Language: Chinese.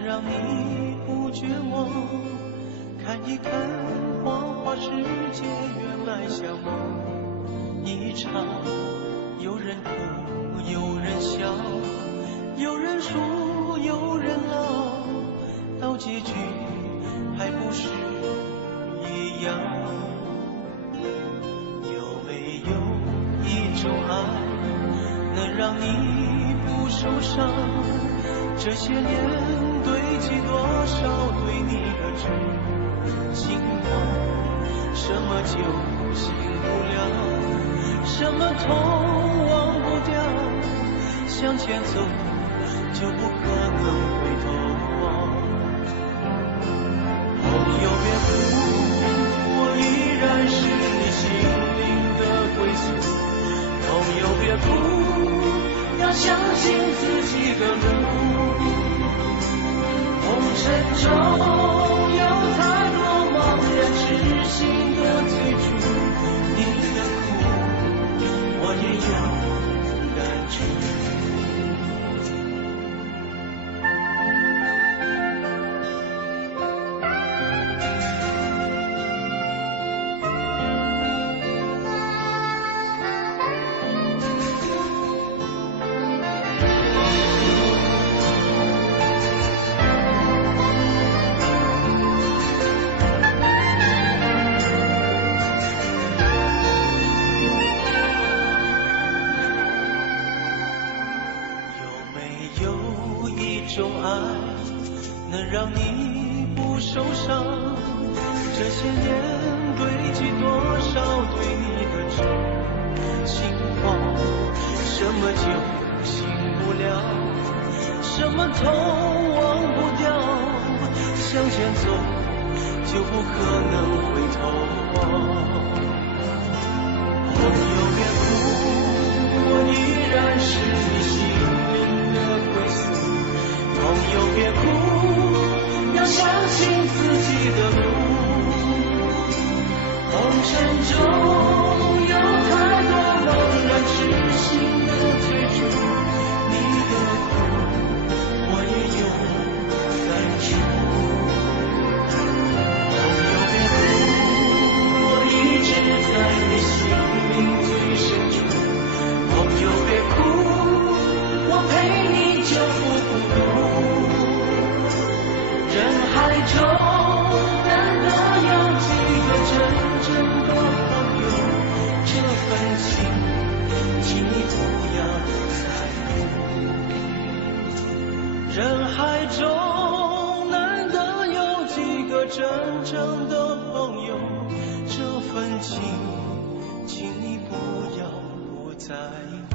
能让你不绝望，看一看花花世界，原来像梦一场。有人哭，有人笑，有人输，有人老，到结局还不是一样。有没有一种爱能让你不受伤？这些年堆积多少对你的真心话？什么就醒不了，什么痛忘不掉，向前走就不可能回头望。朋友别哭，我依然是你心灵的归宿。朋友别哭，要相信自己的路。红尘中有太多茫然痴心的追逐，你的苦我也有感触。让你不受伤，这些年堆积多少对你的真心话？什么就醒不了，什么痛忘不掉，向前走就不可能回头望。朋友别哭，我依然是你心灵的归宿。朋友别哭，要相信自己的路。红尘中有太多茫然痴心的追逐，你的苦我也有感触。朋友别哭，我一直在你心灵最深处。朋友别哭，我陪你就不孤独。人海中难得有几个真正的朋友，这份情请你不要在乎。人海中难得有几个真正的朋友，这份情请你不要不在乎。